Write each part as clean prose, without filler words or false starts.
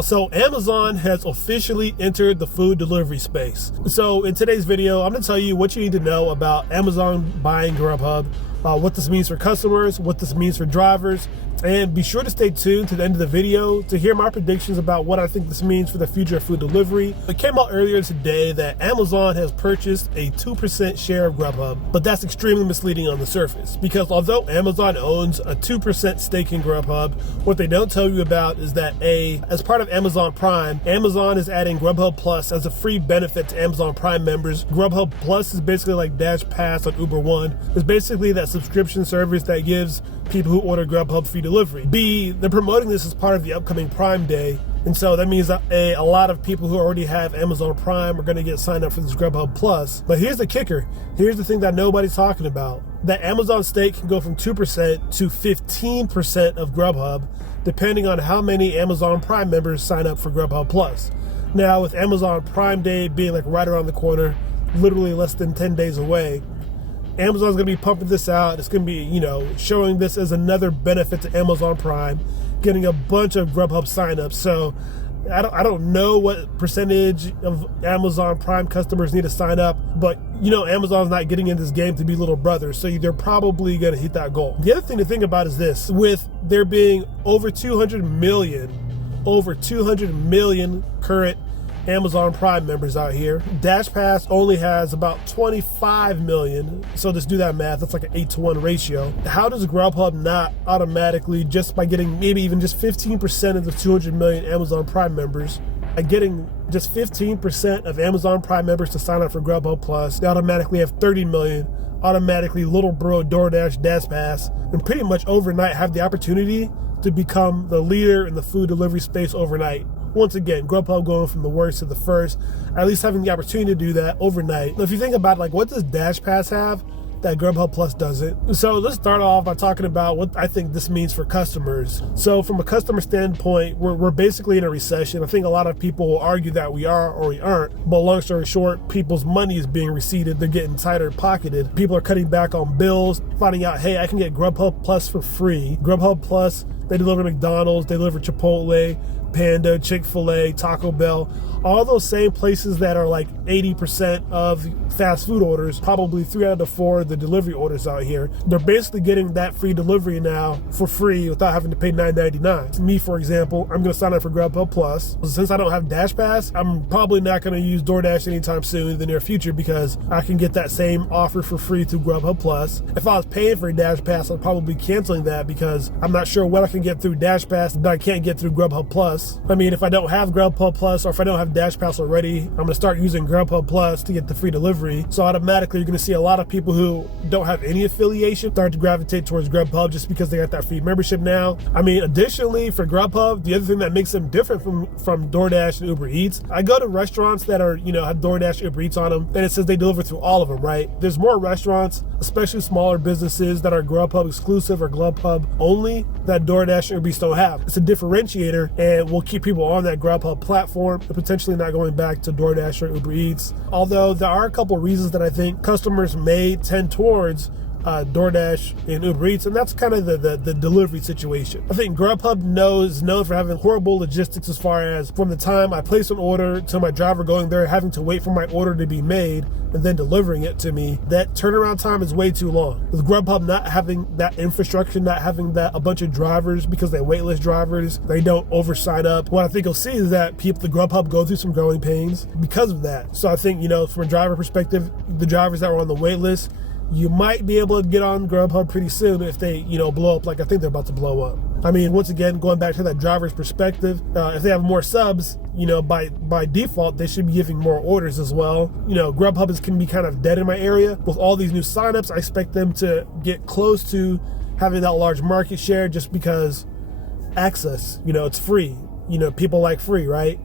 So Amazon has officially entered the food delivery space. So in today's video, I'm gonna tell you what you need to know about Amazon buying Grubhub, what this means for customers, what this means for drivers, and be sure to stay tuned to the end of the video to hear my predictions about what I think this means for the future of food delivery. It came out earlier today that Amazon has purchased a 2% share of Grubhub, but that's extremely misleading on the surface because although Amazon owns a 2% stake in Grubhub, what they don't tell you about is that as part of Amazon Prime, Amazon is adding Grubhub Plus as a free benefit to Amazon Prime members. Grubhub Plus is basically like Dash Pass on Uber One. It's basically that subscription service that gives people who order Grubhub free delivery. They're promoting this as part of the upcoming Prime Day, and so that means that a lot of people who already have Amazon Prime are going to get signed up for this Grubhub Plus. But here's the kicker. Here's the thing that nobody's talking about. That Amazon stake can go from 2% to 15% of Grubhub, depending on how many Amazon Prime members sign up for Grubhub Plus. Now, with Amazon Prime Day being like right around the corner, literally less than 10 days away, Amazon's going to be pumping this out. It's going to be, showing this as another benefit to Amazon Prime, getting a bunch of Grubhub signups. So I don't know what percentage of Amazon Prime customers need to sign up, but Amazon's not getting in this game to be little brothers, so they're probably going to hit that goal. The other thing to think about is this: with there being over 200 million current Amazon Prime members out here, Dash Pass only has about 25 million. So just do that math, that's like an 8-to-1 ratio. How does Grubhub not automatically, just by getting maybe even just 15% of the 200 million Amazon Prime members, getting just 15% of Amazon Prime members to sign up for Grubhub Plus, they automatically have 30 million, automatically little bro DoorDash, Dash Pass, and pretty much overnight have the opportunity to become the leader in the food delivery space overnight. Once again, Grubhub going from the worst to the first, at least having the opportunity to do that overnight. Now, if you think about what does Dash Pass have that Grubhub Plus doesn't? So let's start off by talking about what I think this means for customers. So from a customer standpoint, we're basically in a recession. I think a lot of people will argue that we are or we aren't, but long story short, people's money is being receded. They're getting tighter pocketed. People are cutting back on bills, finding out, hey, I can get Grubhub Plus for free. Grubhub Plus, they deliver McDonald's, they deliver Chipotle, Panda, Chick-fil-A, Taco Bell, all those same places that are like 80% of fast food orders, probably 3 out of 4 of the delivery orders out here. They're basically getting that free delivery now for free without having to pay $9.99. Me, for example, I'm going to sign up for Grubhub Plus. Since I don't have Dash Pass, I'm probably not going to use DoorDash anytime soon in the near future because I can get that same offer for free through Grubhub Plus. If I was paying for a Dash Pass, I'd probably be canceling that because I'm not sure what I can get through Dash Pass that I can't get through Grubhub Plus. I mean, if I don't have Grubhub Plus or if I don't have Dash Pass already, I'm going to start using Grubhub Plus to get the free delivery. So automatically, you're going to see a lot of people who don't have any affiliation start to gravitate towards Grubhub just because they got that free membership now. I mean, additionally, for Grubhub, the other thing that makes them different from DoorDash and Uber Eats, I go to restaurants that are, have DoorDash, Uber Eats on them, and it says they deliver through all of them, right? There's more restaurants, especially smaller businesses that are Grubhub exclusive or Grubhub only, that DoorDash and Uber Eats don't have. It's a differentiator and will keep people on that Grubhub platform and potentially not going back to DoorDash or Uber Eats. Although there are a couple reasons that I think customers may tend towards DoorDash and Uber Eats, and that's kind of the delivery situation. I think Grubhub is known for having horrible logistics as far as from the time I place an order to my driver going there, having to wait for my order to be made and then delivering it to me. That turnaround time is way too long. With Grubhub not having that infrastructure, not having that a bunch of drivers because they waitlist drivers, they don't over sign up. What I think you'll see is that the Grubhub go through some growing pains because of that. So I think, from a driver perspective, the drivers that were on the wait list, you might be able to get on Grubhub pretty soon if they, blow up like I think they're about to blow up. I mean, once again, going back to that driver's perspective, if they have more subs, by default, they should be giving more orders as well. Grubhub can be kind of dead in my area. With all these new signups, I expect them to get close to having that large market share just because access, it's free. People like free, right?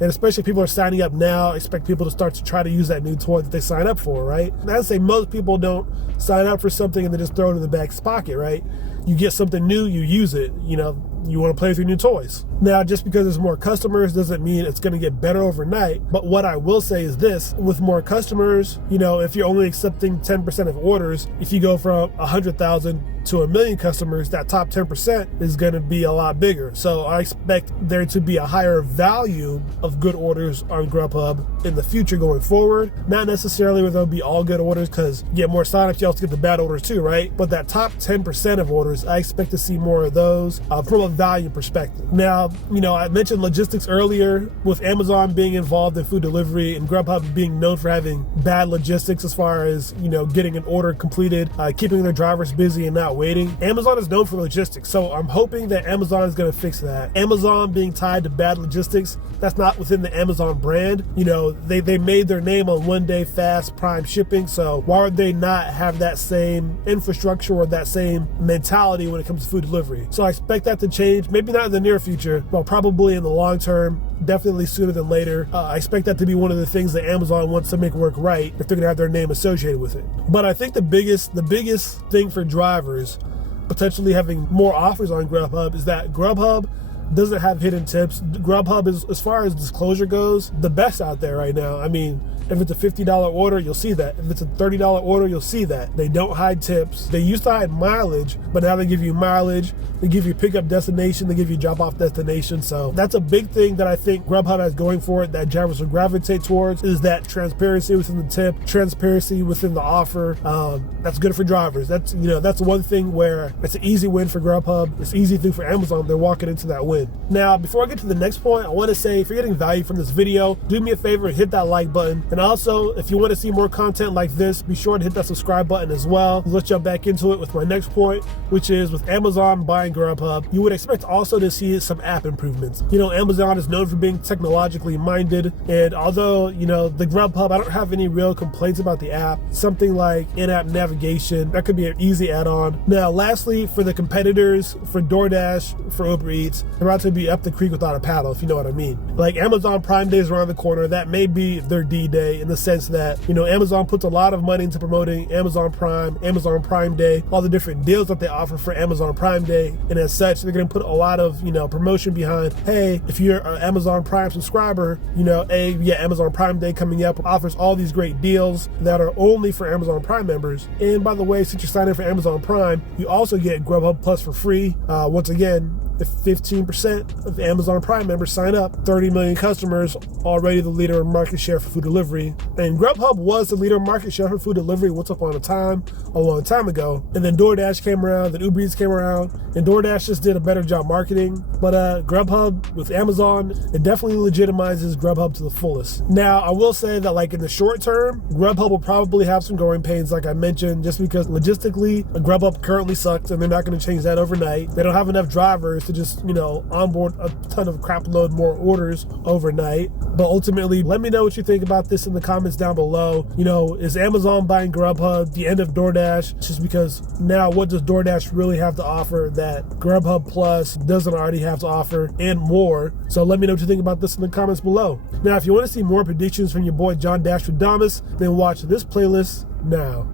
And especially if people are signing up now, I expect people to start to try to use that new toy that they sign up for, right? And I'd say most people don't sign up for something and then just throw it in the back pocket, right? You get something new, you use it. You want to play with your new toys. Now, just because there's more customers doesn't mean it's going to get better overnight. But what I will say is this: with more customers, if you're only accepting 10% of orders, if you go from 100,000 to 1 million customers, that top 10% is going to be a lot bigger. So I expect there to be a higher value of good orders on Grubhub in the future going forward. Not necessarily where there'll be all good orders, because you get more signups, you also get the bad orders too, right? But that top 10% of orders, I expect to see more of those from a value perspective. Now, I mentioned logistics earlier, with Amazon being involved in food delivery and Grubhub being known for having bad logistics as far as, getting an order completed, keeping their drivers busy and not waiting. Amazon is known for logistics, so I'm hoping that Amazon is going to fix that. Amazon being tied to bad logistics, that's not within the Amazon brand. They made their name on one-day fast prime shipping, so why would they not have that same infrastructure or that same mentality when it comes to food delivery? So I expect that to change, maybe not in the near future, but probably in the long term, definitely sooner than later. I expect that to be one of the things that Amazon wants to make work right if they're going to have their name associated with it. But I think the biggest thing for drivers potentially having more offers on Grubhub is that Grubhub doesn't have hidden tips. Grubhub is, as far as disclosure goes, the best out there right now. I mean, if it's a $50 order, you'll see that. If it's a $30 order, you'll see that. They don't hide tips. They used to hide mileage, but now they give you mileage. They give you pickup destination. They give you drop off destination. So that's a big thing that I think Grubhub has going for it, that drivers will gravitate towards, is that transparency within the tip, transparency within the offer. That's good for drivers. That's one thing where it's an easy win for Grubhub. It's an easy thing for Amazon. They're walking into that win. Now, before I get to the next point, I want to say, if you're getting value from this video, do me a favor and hit that like button. And also, if you want to see more content like this, be sure to hit that subscribe button as well. Let's jump back into it with my next point, which is with Amazon buying Grubhub. You would expect also to see some app improvements. Amazon is known for being technologically minded, and although, the Grubhub, I don't have any real complaints about the app. Something like in-app navigation, that could be an easy add-on. Now, lastly, for the competitors, for DoorDash, for Uber Eats, they're about to be up the creek without a paddle, if you know what I mean. Like, Amazon Prime Day is around the corner. That may be their D-Day, in the sense that, Amazon puts a lot of money into promoting Amazon Prime Day, all the different deals that they offer for Amazon Prime Day. And as such, they're going to put a lot of, promotion behind, hey, if you're an Amazon Prime subscriber, Amazon Prime Day coming up offers all these great deals that are only for Amazon Prime members. And by the way, since you're signing up for Amazon Prime, you also get Grubhub Plus for free. Once again, if 15% of Amazon Prime members sign up, 30 million customers, already the leader in market share for food delivery. And Grubhub was the leader in market share for food delivery once upon a time, a long time ago. And then DoorDash came around, then Uber Eats came around, and DoorDash just did a better job marketing. But Grubhub with Amazon, it definitely legitimizes Grubhub to the fullest. Now, I will say that, like, in the short term, Grubhub will probably have some growing pains, like I mentioned, just because logistically, Grubhub currently sucks, and they're not going to change that overnight. They don't have enough drivers to just, onboard a ton of crap load more orders overnight. But ultimately, let me know what you think about this in the comments down below. Is Amazon buying Grubhub the end of DoorDash? Just because now, what does DoorDash really have to offer that Grubhub Plus doesn't already have to offer, and more? So let me know what you think about this in the comments below. Now, if you want to see more predictions from your boy John Dashwood Damas, then watch this playlist now.